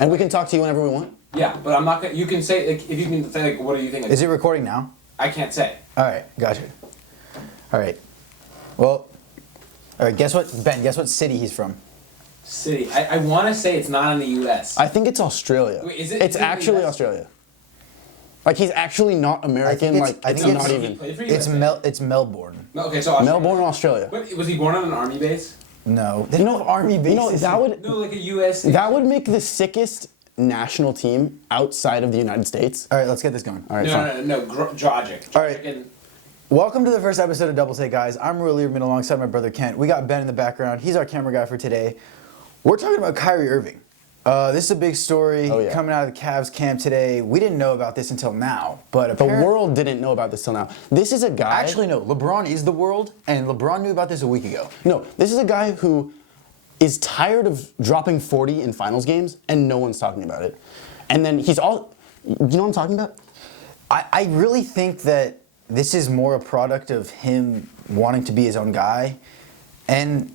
And we can talk to you whenever we want. Yeah, but I'm not gonna. You can say like if you can say like what do you think? Like, Is it recording now? I can't say. All right, gotcha. All right. Well, all right. Guess what, Ben? Guess what city he's from? City. I want to say it's not in the U.S. I think it's Australia. Wait, is it? It's is it actually US? Australia. Like he's actually not American. I think Not He even. played for It's USA? It's Melbourne. Okay, so Australia. Melbourne, Australia. Wait, was he born on an army base? No, they don't have army bases. You know that would No, like a U.S. that would make the sickest national team outside of the United States. All right, let's get this going. All right, No, fine. no, Dragic. All right. Welcome to the first episode of Double Take, guys. I'm Roy Lieberman alongside my brother Kent. We got Ben in the background. He's our camera guy for today. We're talking about Kyrie Irving. This is a big story coming out of the Cavs camp today. We didn't know about this until now, but The world didn't know about this till now. This is a guy. Actually, no. LeBron is the world, and LeBron knew about this a week ago. No, this is a guy who is tired of dropping 40 in finals games, and no one's talking about it. And then he's all. You know what I'm talking about? I really think that this is more a product of him wanting to be his own guy. And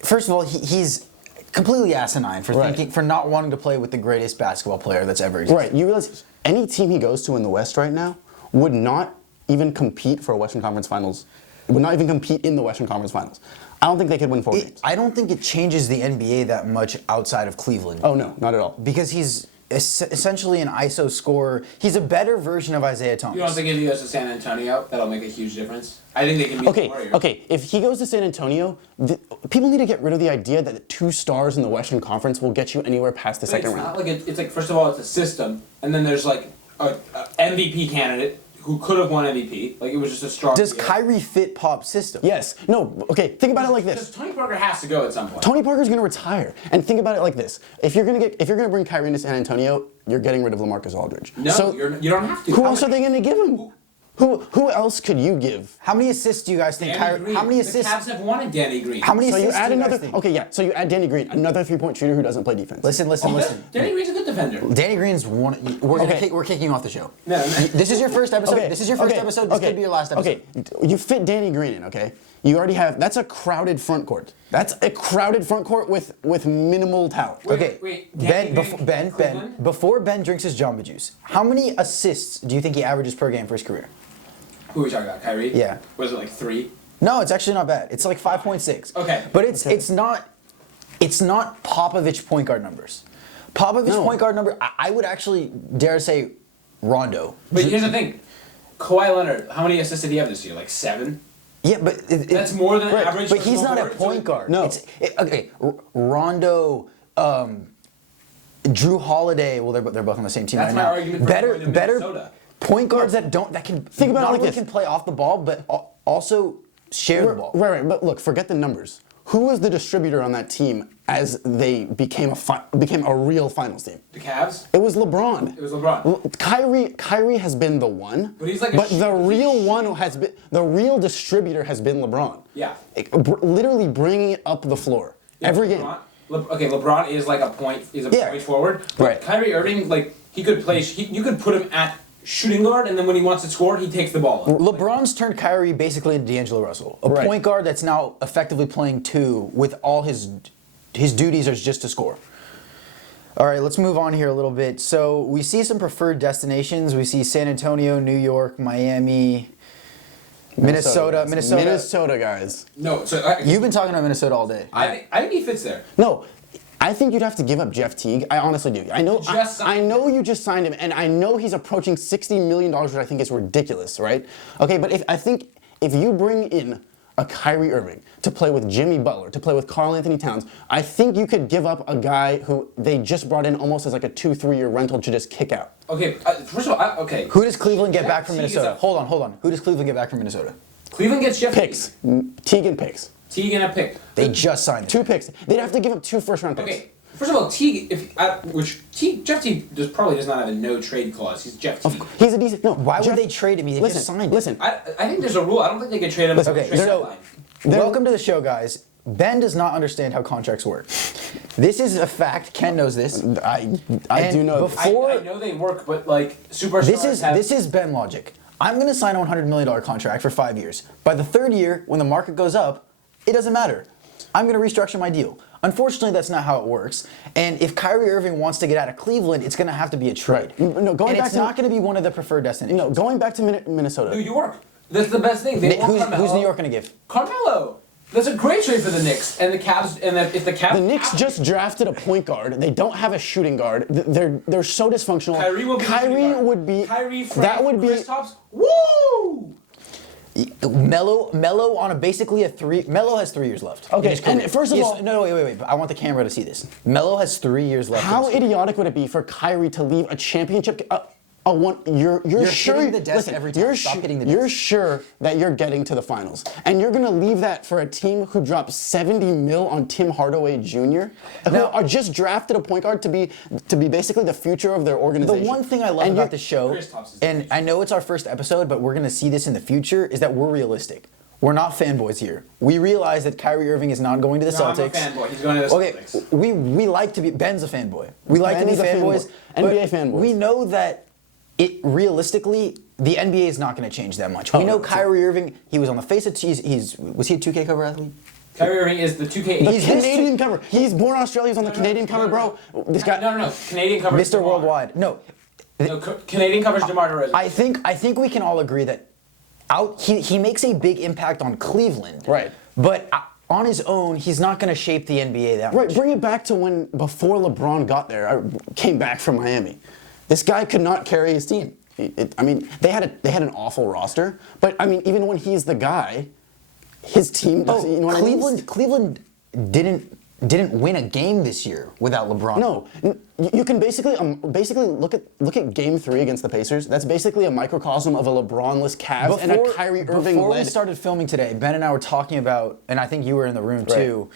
first of all, he's completely asinine for not wanting to play with the greatest basketball player that's ever existed. Right. You realize any team he goes to in the West right now would not even compete for a Western Conference Finals. Would not even compete in the Western Conference Finals. I don't think they could win 4 games. I don't think it changes the NBA that much outside of Cleveland. Oh no, not at all. Because he's essentially an ISO scorer. He's a better version of Isaiah Thomas. You don't think if he goes to San Antonio, that'll make a huge difference? I think they can beat the Warriors. Okay. If he goes to San Antonio, people need to get rid of the idea that the 2 stars in the Western Conference will get you anywhere past the second It's round. not like it's like first of all, it's a system, and then there's like a MVP candidate who could have won MVP. Like it was just a strong. Does year. Kyrie fit Pop's system? Yes. No. Okay. Think about it like this. Because Tony Parker has to go at some point. Tony Parker's going to retire, and think about it like this: if you're going to bring Kyrie into San Antonio, you're getting rid of LaMarcus Aldridge. No, so you don't have to. who else are they going to give him? Who else could you give? How many assists do you guys think Danny Kyrie? Green. How many assists? The Cavs have wanted Danny Green. How many So you assists add do you guys another. think? Okay, yeah. So you add Danny Green, another 3-point shooter who doesn't play defense. Listen. Danny Green's a good defender. Danny Green's one. We're Okay. we're kicking off the show. No. This is your first episode. Okay. This is your first episode. This could be your last episode. Okay, you fit Danny Green in. Okay, you already have. That's a crowded front court. That's a crowded front court with minimal talent. Okay, Wait, Ben, Danny Green, Cleveland? before Ben drinks his Jamba Juice, how many assists do you think he averages per game for his career? Who are we talking about? Kyrie? Yeah. Was it like 3? No, it's actually not bad. It's like 5.6. Okay. But it's not Popovich point guard numbers. Popovich No. point guard number, I would actually dare say Rondo. But here's the thing. Kawhi Leonard, how many assists did he have this year? Like 7? Yeah, but That's more than average. But for he's small not a forward, point so- guard. No. Okay, Rondo, Drew Holiday. Well, they're both on the same team That's right my now. argument for going to Better Minnesota. point guards that can Think about it not like only this. can play off the ball, but also share the ball. Right. But look, forget the numbers. Who was the distributor on that team as they became a real finals team? The Cavs? It was LeBron. It was LeBron. Kyrie has been the one. But he's like a the real one has been the real distributor has been LeBron. Yeah. Literally bringing it up the floor every game. LeBron is like a point. He's a point forward. But Right. Kyrie Irving, like he could play. You could put him at shooting guard, and then when he wants to score, he takes the ball. Up. LeBron's turned Kyrie basically into D'Angelo Russell, a Right. point guard that's now effectively playing 2 with all his duties are just to score. All right, let's move on here a little bit. So we see some preferred destinations. We see San Antonio, New York, Miami, Minnesota. Minnesota, guys. No, so You've been talking about Minnesota all day. I think he fits there. No, I think you'd have to give up Jeff Teague. I honestly do. I know. I know you just signed him, and I know he's approaching $60 million, which I think is ridiculous, right? Okay, but if you bring in a Kyrie Irving to play with Jimmy Butler, to play with Karl Anthony Towns, I think you could give up a guy who they just brought in almost as like a 2-3 year rental to just kick out. Okay, first of all, okay. Who does Cleveland get back from Teague is Minnesota? a- Hold on. Who does Cleveland get back from Minnesota? Cleveland gets Jeff Picks. Teague and picks. Teague and a pick. They just signed 2 picks. They'd have to give up 2 first-round picks. Okay, first of all, Teague, Jeff Teague probably does not have a no trade clause. He's Jeff Teague. He's a decent. No, Why would they trade him? They just signed him. Listen. I think there's a rule. I don't think they could trade him. at the Okay, trade so deadline. welcome to the show, guys. Ben does not understand how contracts work. This is a fact. Ken knows this. I And do know. before- I know they work, but like superstars This is Ben logic. I'm going to sign a $100 million contract for 5 years. By the 3rd year, when the market goes up, it doesn't matter. I'm going to restructure my deal. Unfortunately, that's not how it works. And if Kyrie Irving wants to get out of Cleveland, it's going to have to be a trade. Right. No, going and back it's to- not going to be one of the preferred destinations. No, going back to Minnesota. New York. That's the best thing. They want Carmelo. Who's New York going to give? Carmelo. That's a great trade for the Knicks and the Cavs. And if the Cavs, The Knicks just drafted a point guard. They don't have a shooting guard. They're so dysfunctional. Kyrie will be. Kyrie would be. Kyrie, Frank, that would be. Kristaps. Woo! Melo on a basically a three. Melo has 3 years left. Okay, in his career. and first of all- no, wait. I want the camera to see this. Melo has 3 years left. How in his career. idiotic would it be for Kyrie to leave a championship? You're sure hitting the desk listen, every time. You're, Stop hitting the you're desk. sure that you're getting to the finals, and you're gonna leave that for a team who dropped 70 mil on Tim Hardaway Jr., who Now- are just drafted a point guard to be basically the future of their The organization. one thing I love And about the show, Kristaps is and I know it's our first episode, but we're going to see this in the future, is that we're realistic. We're not fanboys here. We realize that Kyrie Irving is not going to the No, I'm a Celtics. fanboy. He's going to the Okay, Celtics. we like to be. Ben's a fanboy. We like Ben to is be a fanboy. fanboys. but NBA fanboys. We know that it realistically, the NBA is not going to change that much. We Oh, know no, Kyrie Irving. He was on the face of. Was he a 2K cover athlete? Kyrie Irving is the 2K. the He's Canadian cover. He's born in Australia. He's on the Canadian cover, bro. This guy. No. Canadian cover. is Mr. DeMar. Worldwide. No, No, Canadian covers DeMar DeRozan. I think we can all agree that he makes a big impact on Cleveland. Right. But on his own, he's not going to shape the NBA that much. Right, bring it back to when before LeBron got there, I came back from Miami. This guy could not carry his team. I mean, they had an awful roster, but I mean, even when he's the guy, his team doesn't. You know what I mean? Cleveland didn't win a game this year without LeBron. No, you can basically look at Game 3 against the Pacers. That's basically a microcosm of a LeBron-less Cavs and a Kyrie Irving Before we led. started filming today, Ben and I were talking about, and I think you were in the room too,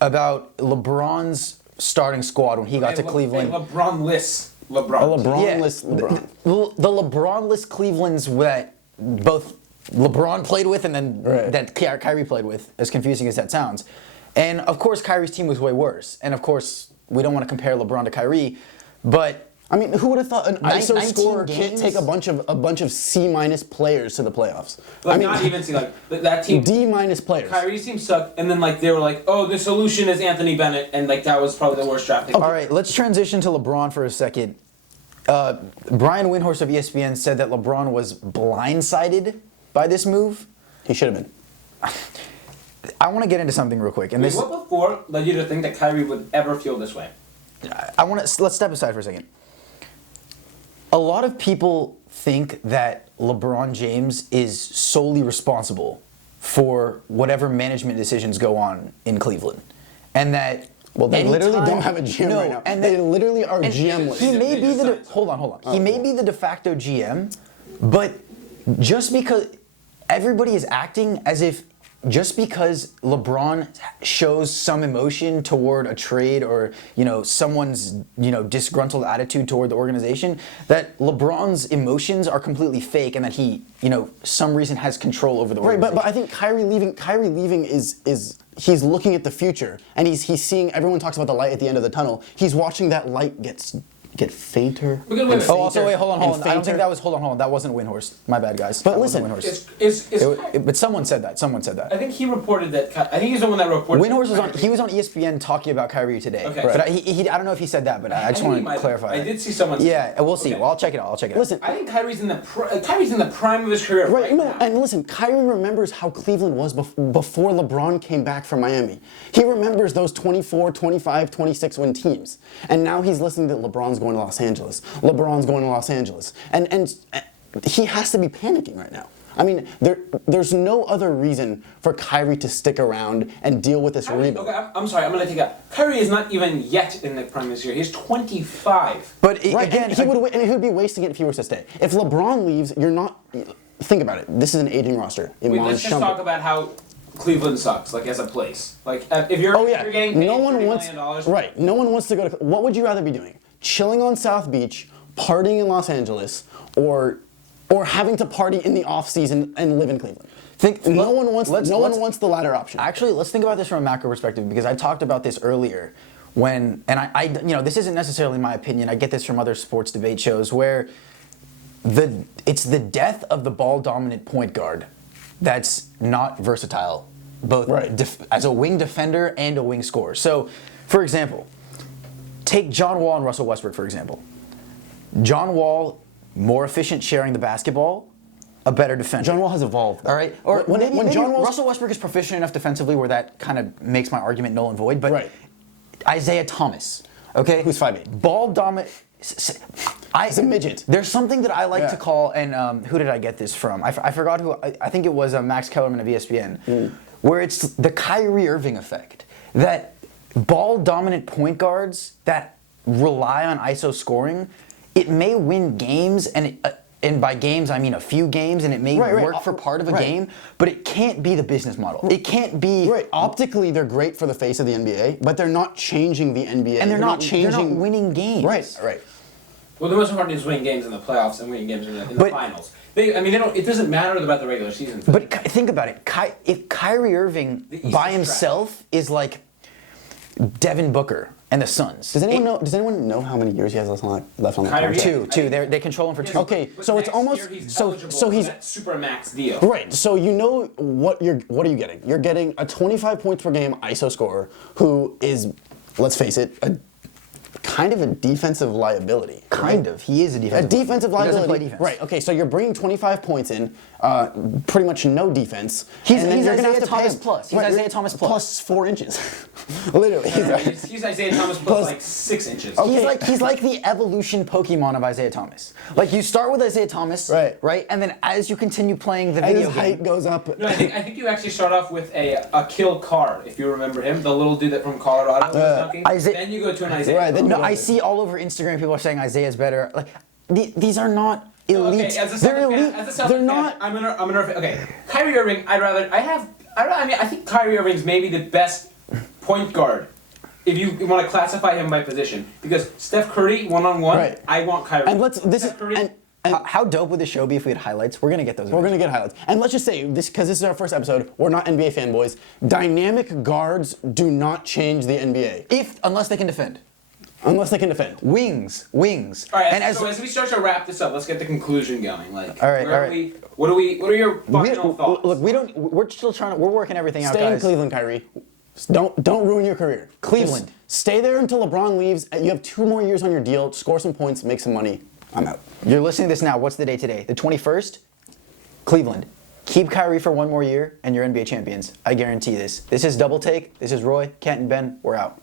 about LeBron's starting squad when he got to Cleveland. LeBron-less LeBron. A LeBron-less LeBron. The LeBron-less Clevelands that both LeBron played with and then Right. that Kyrie played with, as confusing as that sounds. And of course, Kyrie's team was way worse. And of course, we don't want to compare LeBron to Kyrie, but I mean, who would have thought an ISO 19 scorer can't games? take a bunch of C- players to the playoffs? Like, I mean, not even see, like, that team. D- players. Kyrie's team sucked, and then, like, they were like, oh, the solution is Anthony Bennett, and, like, that was probably the worst drafting. all right, let's transition to LeBron for a second. Brian Windhorst of ESPN said that LeBron was blindsided by this move. He should have been. I want to get into something real quick, and Wait, this what before led you to think that Kyrie would ever feel this way? let's step aside for a second. A lot of people think that LeBron James is solely responsible for whatever management decisions go on in Cleveland, and that They literally anytime- don't have a GM No, right now. and They that- literally are and GM-less. He may be the hold on. He may be the de facto GM, but just because everybody is acting as if just because LeBron shows some emotion toward a trade or someone's disgruntled attitude toward the organization, that LeBron's emotions are completely fake and that he some reason has control over the Right, organization. but I think Kyrie leaving is he's looking at the future and he's seeing. Everyone talks about the light at the end of the tunnel. He's watching that light get fainter. We're gonna and wait. Oh, also wait, hold on. and I don't think fainter. that was. Hold on. That wasn't Windhorst. My bad, guys. But That wasn't listen, Windhorst. But someone said that. I think he reported that. I think he's the one that reported. Windhorst was on. He was on ESPN talking about Kyrie today. Okay. But I don't know if he said that, but I just think want he to might have. clarify. I that. did see someone. Yeah, we'll see. Okay. Well, I'll check it out. Listen, I think Kyrie's in the prime of his career. Right, no, now. and listen, Kyrie remembers how Cleveland was before LeBron came back from Miami. He remembers those 24, 25, 26 win teams. And now he's listening that LeBron's going to Los Angeles. LeBron's going to Los Angeles. And he has to be panicking right now. I mean, there's no other reason for Kyrie to stick around and deal with this rebuild. Okay, I'm sorry. I'm going to take that. Kyrie is not even yet in the prime of his career. He's 25. But Right, again, and he would be wasting it if he was to stay. If LeBron leaves, you're not. Think about it. This is an aging roster. Wait, let's just talk about how Cleveland sucks, like as a place. Like if you're, Oh if yeah, you're getting paid no one $30 wants. million, Right, no one wants to go to. What would you rather be doing? Chilling on South Beach, partying in Los Angeles, or having to party in the off season and live in Cleveland? No one wants the latter option. Actually, let's think about this from a macro perspective because I talked about this earlier when, and I this isn't necessarily my opinion. I get this from other sports debate shows where it's the death of the ball dominant point guard that's not versatile, both Right. as a wing defender and a wing scorer. So For example, take John Wall and Russell Westbrook, for example. John Wall, more efficient sharing the basketball, a better defender. John Wall has evolved. All right? Or maybe John Wall's- Russell Westbrook is proficient enough defensively where that kind of makes my argument null and void, but Right. Isaiah Thomas, okay? Who's 5'8". Ball dominant. He's a midget. There's something that I like Yeah. to call, and who did I get this from? I forgot who. I think it was Max Kellerman of ESPN, where it's the Kyrie Irving effect. That ball dominant point guards that rely on ISO scoring, it may win games, and by games I mean a few games, and it may Right. work for part of a Right. game, but it can't be the business model. It can't be. Right. Optically, they're great for the face of the NBA, but they're not changing the NBA. And they're not changing. winning games. Right. Well, the most important is winning games in the playoffs and winning games in the But- finals. They don't. It doesn't matter about the regular season. But think about it. If Kyrie Irving The East by is himself is like Devin Booker and the Suns. Does anyone know how many years he has left on that Kyrie- contract? Two. They control him for 2. Okay, But so it's next almost- year he's so eligible he's- for that super max deal. Right. So you know what are you getting? You're getting a 25 points per game ISO scorer who is, let's face it, kind of a defensive liability. Kind of. He is a defensive. A defensive He doesn't liability. play defense. Right. Okay. So you're bringing 25 points in, pretty much no defense. He's and then you're gonna Isaiah have to pay Thomas him. plus. He's Isaiah Thomas plus. Plus 4 inches. Literally. He's Isaiah Thomas plus like 6 inches. Okay. He's like the evolution Pokemon of Isaiah Thomas. Like you start with Isaiah Thomas, Right. and then as you continue playing the And video his game, height goes up. No, I think you actually start off with a Kill Card, if you remember him, the little dude that from Colorado was dunking. Then you go to an Isaiah. Right, then you no, go I to- see all over Instagram people are saying Isaiah's better. Like these are not elite. Okay, as a They're Celtic elite. fan, as a Celtic They're fan, not- I'm gonna. Okay, Kyrie Irving. I think Kyrie Irving's maybe the best point guard. If you want to classify him by position, because Steph Curry 1-on-1, Right. I want Kyrie. And this is Steph Curry, How dope would the show be if we had highlights? We're gonna get those. We're gonna get highlights. And let's just say this, because this is our first episode. We're not NBA fanboys. Dynamic guards do not change the NBA Unless they can defend. unless they can defend. Wings. All right, And so as we start to wrap this up, let's get the conclusion going. Like, All right, where all are right. we? What are your final thoughts? Look, we're still trying to. We're working everything out, Stay in guys. Cleveland, Kyrie. Don't ruin your career. Cleveland. Just stay there until LeBron leaves. You have 2 more years on your deal. Score some points, make some money. I'm out. You're listening to this now. What's the day today? The 21st? Cleveland. Keep Kyrie for 1 more year, and you're NBA champions. I guarantee this. This is Double Take. This is Roy, Kent, and Ben. We're out.